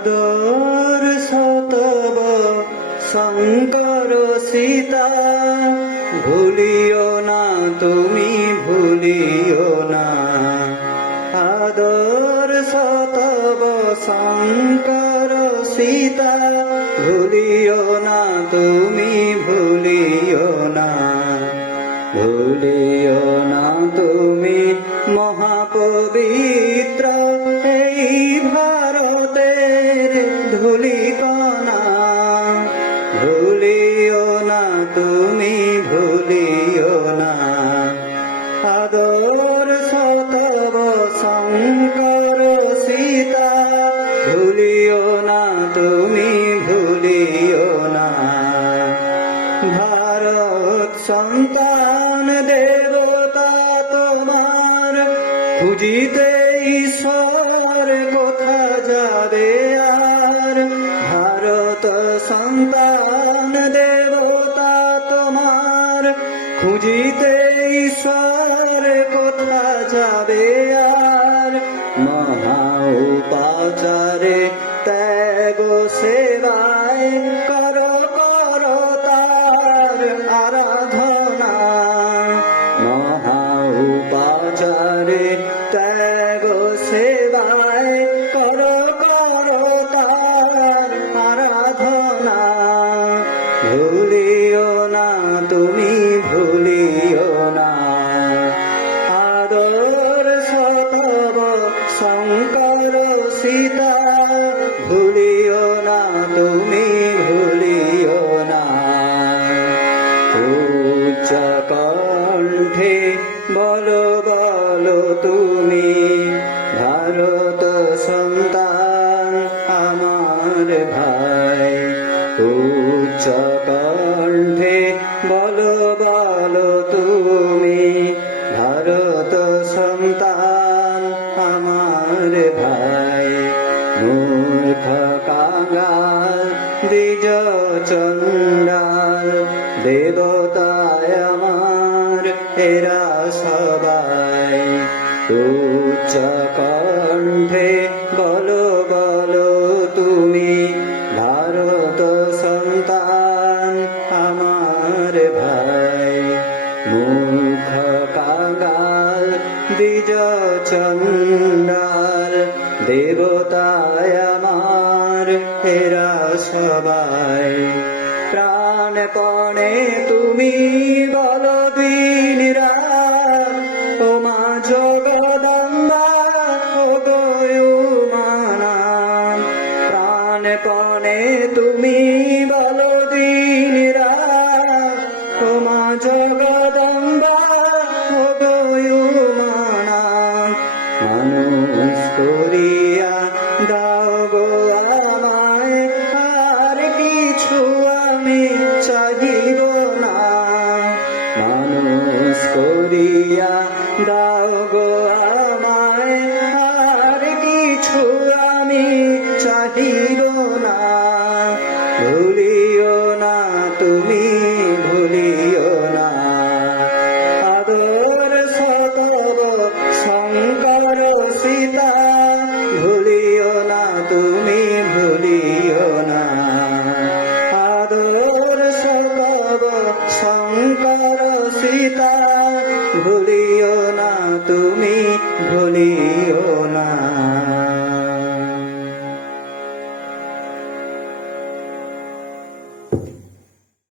আদর সতব শঙ্কর সীতা। ভুলিও না, তুমি ভুলিও না। আদর সতব শঙ্কর সীতা। ভুলিও না, তুমি ভুলিও না। ভুলিও না, তুমি মহাপবিত্র। এই ভারতের ধুলিকণা ভুলিও না, তুমি ভুলিও না। আদর সতব শঙ্কর সীতা, ভুলিও না, তুমি ভুলিও না। ভারত সন্তান দেবতা তোমার, খুঁজিতে ঈশ্বর, কোথা যাবে খুঁজিতে ঈশ্বর কথা যাবে আর মহা উপাচারে ত্যাগ সেবায় কর কর তার আরাধনা। ভুলিও না। আদর সতব শঙ্কর সীতা, ভুলিও না, তুমি ভুলিও না। উচ্চ কণ্ঠে বলো বলো তুমি, ভারত সন্তান আমার ভাই। উচ্চ দ্বিজ চন্ডাল দেবতায় আমার, এরা সবাই। উচ্চ কণ্ঠে বলো বলো তুমি, ভারত সন্তান আমার ভাই। মুখ কাঙ্গাল দ্বিজ চন্ডাল দেবতায় আমার, এরা সবাই। প্রাণপণে তুমি বল দিন রাত করিয়া দাও গো আমায়, আর কিছু আমি চাহিব না। ভুলিও না, তুমি ভুলিও না। আদর সতব শঙ্কর সীতা ভুলিও না তুমি ভুলিও